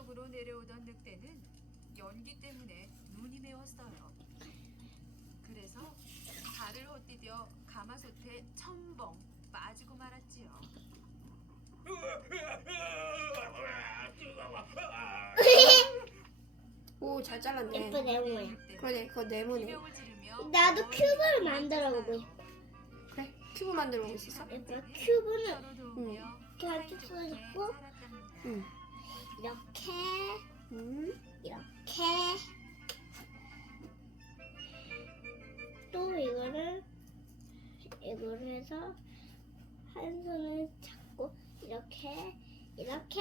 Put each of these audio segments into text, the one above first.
쪽으로 내려오던 늑대는 연기 때문에 눈이 매웠어요. 그래서 발을 헛디뎌 가마솥에 첨벙 빠지고 말았지요. 오 잘 잘랐네. 예쁜 네모야. 그러네 그거 네모네. 비명을 지르며 나도 큐브를 만들어 보고. 싶어. 그래 큐브 만들어 볼수 있어? 예뻐. 큐브는 서로 도우며 이렇게 사이좋게 써있고 살았답니다. 응. 이렇게 음. 이렇게. 또 이거를 이거를 해서 한 손을 잡고 이렇게 이렇게.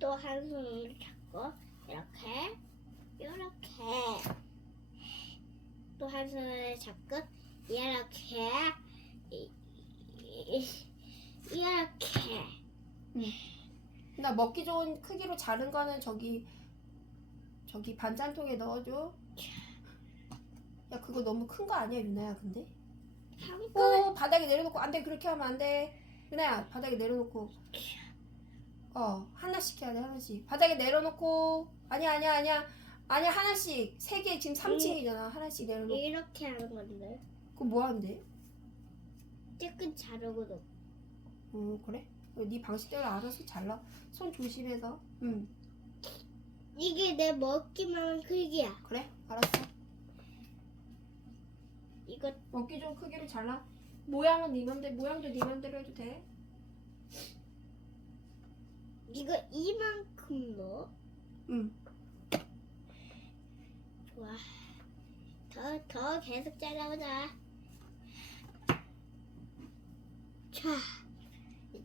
또 한 손을 잡고 이렇게 이렇게. 또 한 손을 잡고 이렇게. 이- 이- 이렇게 나 먹기 좋은 크기로 자른 거는 저기 저기 반찬통에 넣어줘. 야 그거 너무 큰 거 아니야 유나야 근데? 오 바닥에 내려놓고 안돼 그렇게 하면 안돼. 유나야 바닥에 내려놓고. 어 하나씩 해야 돼 하나씩. 바닥에 내려놓고. 아니야 아니야 아니야. 아니야 하나씩. 세 개 지금 3층이잖아. 하나씩 내려놓고. 이렇게 하는 건데. 그거 뭐 하는데? 쬐끔 자르고 넣고 어 그래? 네 방식대로 알아서 잘라 손 조심해서 응 이게 내 먹기만 크기야. 그래 알았어 이거 먹기 좋은 크기로 잘라 모양은 네 맘대로 모양도 네 맘대로 해도 돼 이거 이만큼 넣어. 응. 좋아. 더 더 계속 잘라보자. 자,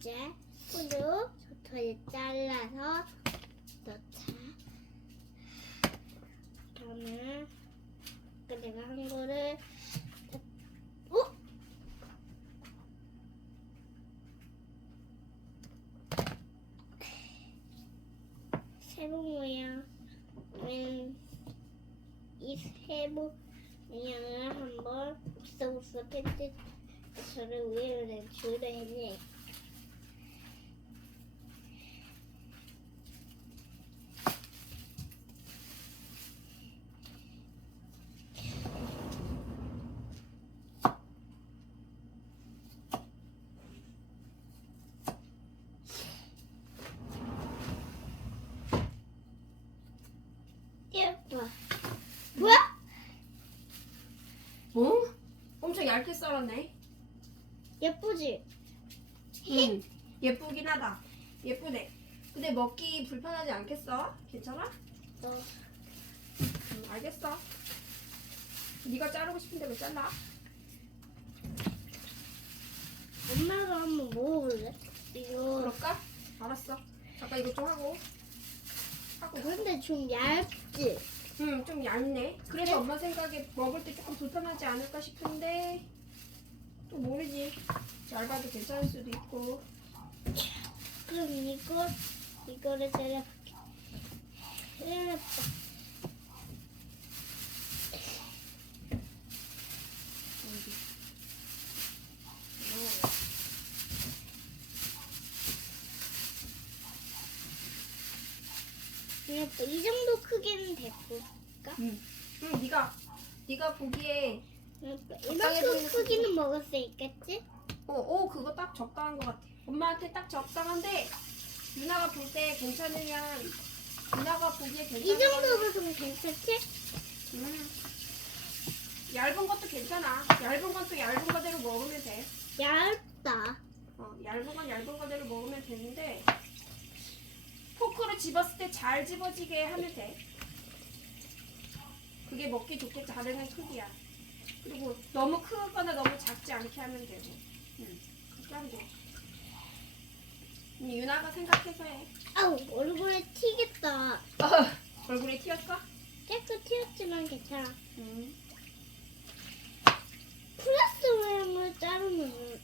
이제 손으로 소토를 잘라서 넣자. 그러면 아까 내가 한 거를 어? 세모 모양 음, 이 세모 모양을 한번 옥서옥서 펜트처를 위로 낸 줄을 했네. 예뻐. 뭐야? 어? 엄청 얇게 썰었네 예쁘지? 응 예쁘긴 하다 예쁘네 근데 먹기 불편하지 않겠어? 괜찮아? 어. 응, 알겠어 네가 자르고 싶은데 왜 잘라? 엄마가 한번 먹어볼래? 이거 그럴까? 알았어 잠깐 이거 좀 하고 하고 근데 좀 얇지? 응, 좀 얇네. 그래서 엄마 생각에 먹을 때 조금 불편하지 않을까 싶은데 또 모르지. 얇아도 괜찮을 수도 있고. 그럼 이거 이거를 잘라볼게. 잘라봐. 예뻐. 이 정도 크기는 됐고. 응, 응, 네가 네가 보기에 이만큼 크기는 먹을 수 있겠지? 어, 어 그거 딱 적당한 것 같아. 엄마한테 딱 적당한데 누나가 볼 때 괜찮으면 누나가 보기에 이 괜찮은 정도면 괜찮지? 음. 얇은 것도 괜찮아. 얇은 건또 얇은 거대로 먹으면 돼. 얇다. 어, 얇은 건 얇은 거대로 먹으면 되는데 포크로 집었을 때 잘 집어지게 하면 돼. 그게 먹기 좋게 자르는 크기야. 그리고 너무 크거나 너무 작지 않게 하면 되고. 응, 그렇게 하면 돼. 음, 유나가 생각해서 해. 아우 얼굴에 튀겠다. 얼굴에 튀었어? 깨끗 튀었지만 괜찮아. 응. 플러스 모양을 자르면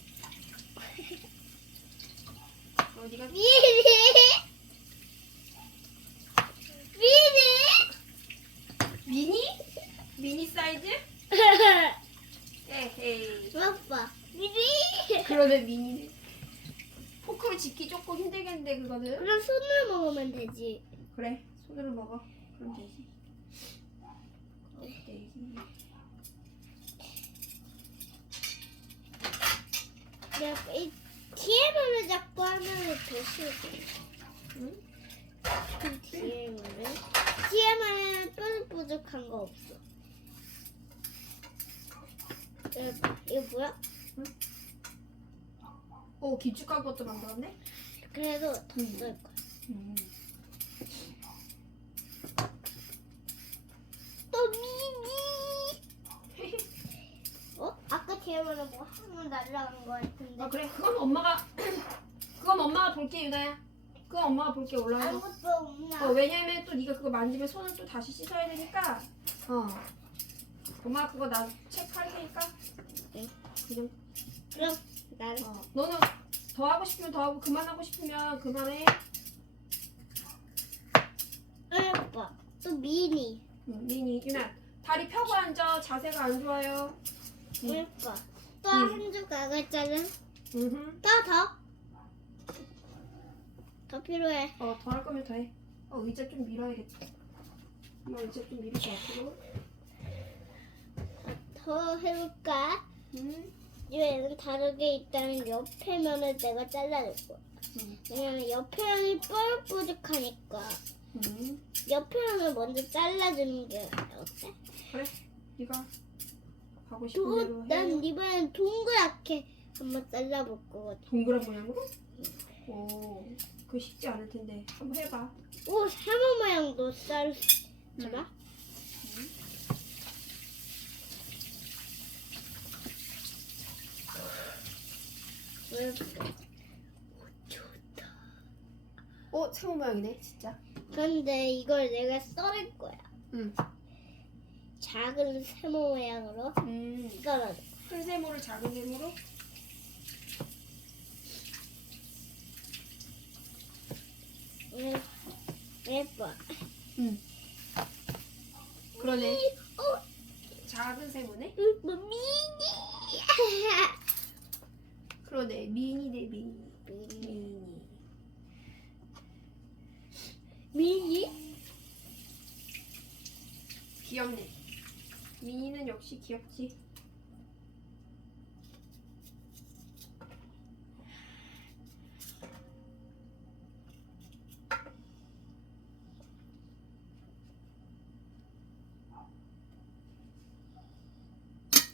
어디가? 미리 미리 미니? 미니 사이즈? 에헤이. 아빠 미리 그러네 미니네. 포크로 집기 조금 힘들겠는데 그거는. 그럼 손으로 먹으면 되지. 그래 손으로 먹어. 그럼 되지. 껍데기. 내가 이 TM을 자꾸 하면 더 싫어. 응? 그 TM을 TM은 뾰족뾰족한 거 없어. 이거, 이거 뭐야? 오 길쭉한 것도 만들었네. 음. 쓸 거야. 음. 또 미니. 어? 아까 TM은 뭐 한번 날라간 거 같은데. 아 그래 그건 엄마가 그건 엄마가 볼게 유나야. 그건 엄마가 볼게 올라와서. 아무것도 없나? 어 왜냐면 또 네가 그거 만지면 손을 또 다시 씻어야 되니까. 어. 엄마 그거 나 체크할 테니까. 응. 그냥 그럼 나는 어. 너는 더 하고 싶으면 더 하고 그만하고 싶으면 그만해. 예뻐. 또 미니. 응, 미니 유나 다리 펴고 앉아 자세가 안 좋아요. 응. 예뻐. 또 응. 한 조각 있잖아. 음. 또 더. 더 필요해. 어, 더 할 거면 더 해. 어, 의자 좀 밀어야겠다. 엄마 의자 좀것 같고. 더 해볼까? 음. 얘는 다르게 있다는 옆에 면을 내가 잘라줄 거야. 음. 왜냐면 옆에 면이 뾰족하니까 음. 옆에 면을 먼저 잘라주는 게 어때? 그래. 네가 하고 싶은 또, 대로 해. 난 이번엔 동그랗게 한번 잘라볼 거거든. 동그란 모양으로? 오, 그거 쉽지 않을 텐데. 한번 해봐. 오, 세모 모양도 잘, 봐 봐. 이렇게. 어, 세모 모양이네, 진짜. 근데 이걸 내가 썰을 거야. 응. 작은 세모 모양으로 음. 썰어줘. 큰 세모를 작은 세모로? 예- 예뻐. 응. 그러네. 어, 작은 세모네? 뭐 미니. 그러네. 미니네, 미니. 미니. 미니. 미니? 귀엽네. 미니는 역시 귀엽지.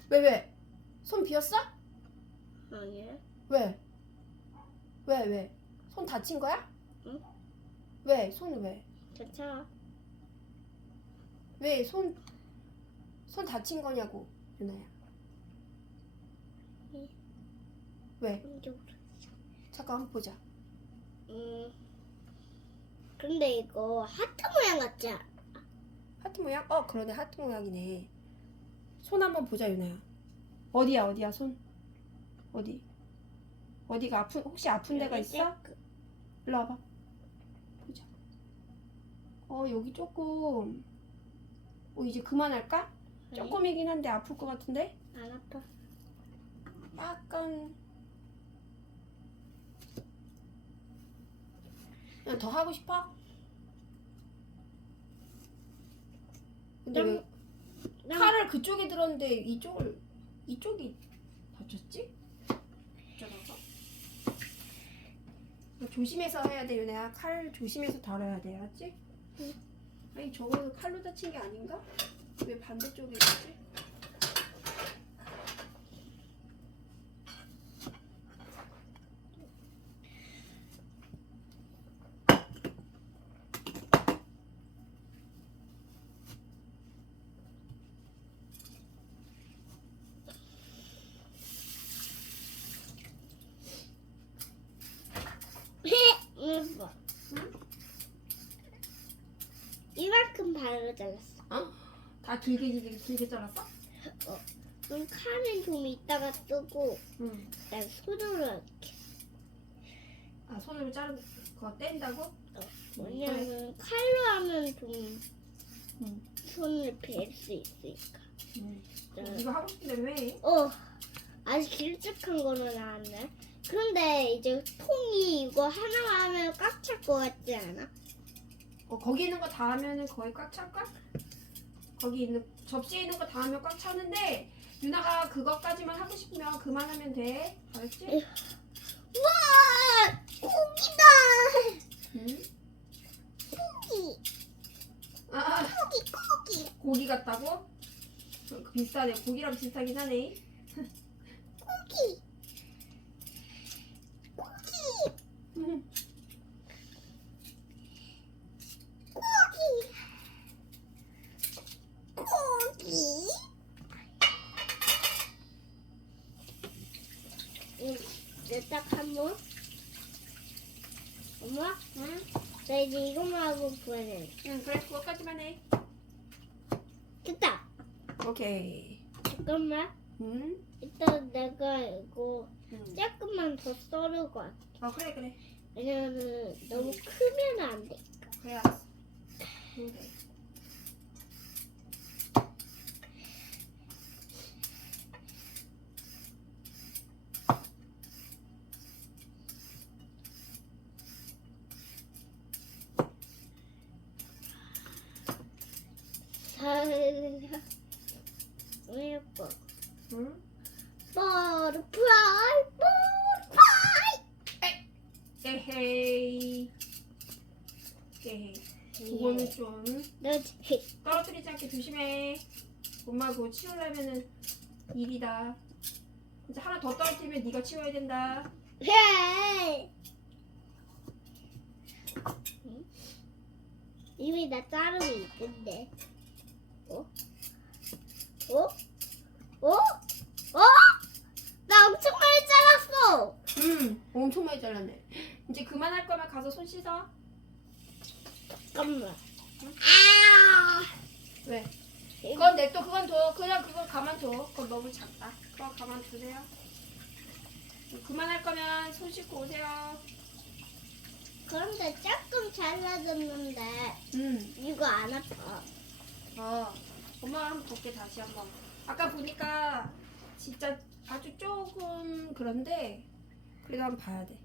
왜 왜? 손 비었어? 아니야. 왜? 왜 왜? 손 다친 거야? 응. 왜? 손 왜? 괜찮아. 왜 손 손 다친 거냐고 유나야. 응. 왜? 잠깐 한번 보자. 음. 근데 이거 하트 모양 같지 않아? 하트 모양? 어 그러네 하트 모양이네. 손 한번 보자 유나야. 어디야 어디야 손? 어디? 어디가 아픈 혹시 아픈 데가 여기 있어? 일로 와봐. 보자. 어 여기 조금. 어 이제 그만할까? 아니, 조금이긴 한데 아플 것 같은데? 안 아파. 약간 더 하고 싶어? 근데 난- 왜 난 칼을 그쪽에 들었는데 이쪽을 이쪽이 다쳤지? 어쩌다가 조심해서 해야 돼 유나야 칼 조심해서 다뤄야 돼 알았지? 응. 아니 저거는 칼로 다친 게 아닌가? 왜 반대쪽에 있지? 예뻐. 이만큼 반으로 잘랐어. 다 길게 길게 길게 잘랐어? 그럼 칼은 좀 이따가 쓰고 응. 그다음 손으로 이렇게. 아 손으로 자른 거 뗀다고? 왜냐면 칼로 하면 좀 응. 손을 벨수 있으니까. 응. 네. 네가 하고 싶은 대로 해. 어, 아직 길쭉한 거는 안 해. 그런데 이제 통이 이거 하나 하면 꽉 찰 것 같지 않아? 어, 거기 있는 거 다 하면은 거의 꽉 찰걸? 거기 있는 접시에 있는 거 다 하면 꽉 차는데 유나가 그것까지만 하고 싶으면 그만하면 돼. 알았지? 우와! 고기다! 응? 고기! 아, 아, 고기, 고기! 고기 같다고? 어, 비슷하네. 고기랑 비슷하긴 하네. 고기! 고기! 음, 고기! 고기! 응, 내딱 한 번. 엄마? 응? 나 이제 이것만 하고 보내. 응, 그래. 그것까지만 해. 됐다! 오케이. 잠깐만. 응? 일단 내가 이거 응. 조금만 더 썰고 왔 어, 그래, 그래. 왜냐면은 너무 크면 안 돼. 그래, 알았어. 응, 예뻐? 응? 버터프라이, 버터프라이! 에헤이. 에헤이. 그거는 좀너 떨어뜨리지 않게 조심해. 엄마 그거 치우려면은 일이다. 이제 하나 더 떨어뜨리면 네가 치워야 된다. 해. 이미 나 자르고 있던데. 어? 어? 어? 어? 나 엄청 많이 잘랐어. 음, 엄청 많이 잘랐네. 이제 그만할 거면 가서 손 씻어. 잠깐만. 아! 왜? 그건 냅둬. 그건 둬. 그냥 그건 가만둬. 그건 너무 작다. 그거 가만두세요. 그만할 거면 손 씻고 오세요. 그런데 조금 잘라졌는데 음, 이거 안 아파. 어. 엄마 한번 볼게 다시 한번. 아까 보니까 진짜 아주 조금 그런데 그래도 한번 봐야 돼.